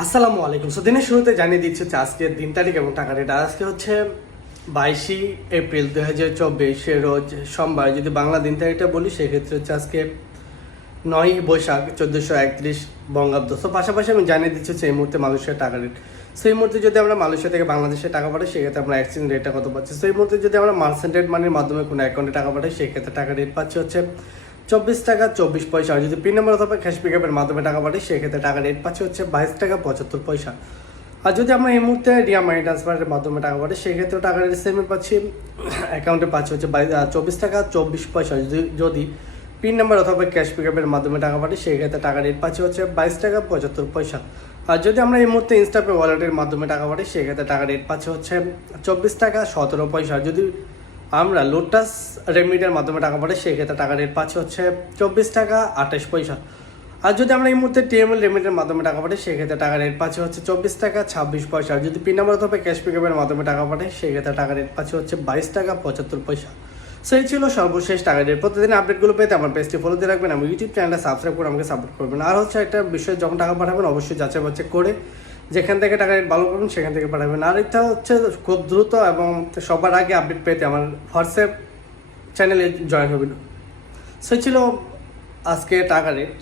আসসালামু আলাইকুম। দিনের শুরুতে জানিয়ে দিচ্ছি হচ্ছে আজকের দিন তারিখ এবং টাকা রেট। আজকে হচ্ছে 22 এপ্রিল 2024 রোজ সোমবার। যদি বাংলা দিন তারিখটা বলি সেক্ষেত্রে হচ্ছে আজকে 9 বৈশাখ 1431 বঙ্গাব্দ। পাশাপাশি আমি জানিয়ে দিচ্ছি হচ্ছে এই মুহূর্তে মালয়েশিয়ার টাকা রেট। এই মুহূর্তে যদি আমরা মালয়েশিয়া থেকে বাংলাদেশে টাকা পাঠাই সেক্ষেত্রে আমরা এক্সচেঞ্জ রেটটা কত পাচ্ছি। এই মুহূর্তে যদি আমরা মার্চেন্ট রেট মানির মাধ্যমে কোনো অ্যাকাউন্টে টাকা পাঠাই সেক্ষেত্রে টাকা রেট পাচ্ছি হচ্ছে 24 টাকা 24 পয়সা। আর যদি পিন নাম্বার অথবা ক্যাশ পিকআপের মাধ্যমে টাকা পাঠাই সেক্ষেত্রে টাকা রেট পাচ্ছি হচ্ছে 22 টাকা 75 পয়সা। আর যদি আমরা এই মুহূর্তে রিয়া মানি ট্রান্সফারের মাধ্যমে টাকা পাঠাই সেক্ষেত্রে টাকা রেট সেমই পাচ্ছি, অ্যাকাউন্টে পাচ্ছি হচ্ছে 24 টাকা 24 পয়সা। যদি পিন নাম্বার অথবা ক্যাশ পিকআপের মাধ্যমে টাকা পাঠাই সেক্ষেত্রে টাকা রেট পাচ্ছি হচ্ছে 22 টাকা 75 পয়সা। আর যদি আমরা এই মুহূর্তে ইনস্টাপে ওয়ালেটের মাধ্যমে টাকা পাঠাই সেক্ষেত্রে টাকা রেট পাচ্ছি হচ্ছে 24 টাকা 17 পয়সা। আর যদি আমরা লোটাস রেমিটের মাধ্যমে টাকা পাঠাই সেক্ষেত্রে টাকা রেট পাচ্ছি হচ্ছে 24 টাকা 28 পয়সা। আর যদি আমরা এই মুহূর্তে টিএমএল রেমিটের মাধ্যমে টাকা পাঠাই সেক্ষেত্রে টাকা রেট পাচ্ছি হচ্ছে 24 টাকা 26 পয়সা। আর যদি পিন নাম্বার অথবা ক্যাশ পিকআপের মাধ্যমে টাকা পাঠাই সেক্ষেত্রে টাকা রেট পাচ্ছি হচ্ছে 22 টাকা 75 পয়সা। এই ছিল সর্বশেষ টাকা রেট। প্রতিদিন আপডেটগুলো পেতে আমার পেজটি ফলো দিয়ে রাখবেন, আমার ইউটিউব চ্যানেলটা সাবস্ক্রাইব করে আমাকে সাপোর্ট করবেন। আর হচ্ছে একটা বিষয়, যখন টাকা পাঠাবেন অবশ্যই যাচাই বাছাই করে যেখান থেকে টাকা রেট ভালো পাবেন সেখান থেকে পাঠাবেন। আর এটা হচ্ছে খুব দ্রুত এবং সবার আগে আপডেট পেতে আমার হোয়াটসঅ্যাপ চ্যানেলে জয়েন হবেন। সেই ছিল আজকে টাকা রেট।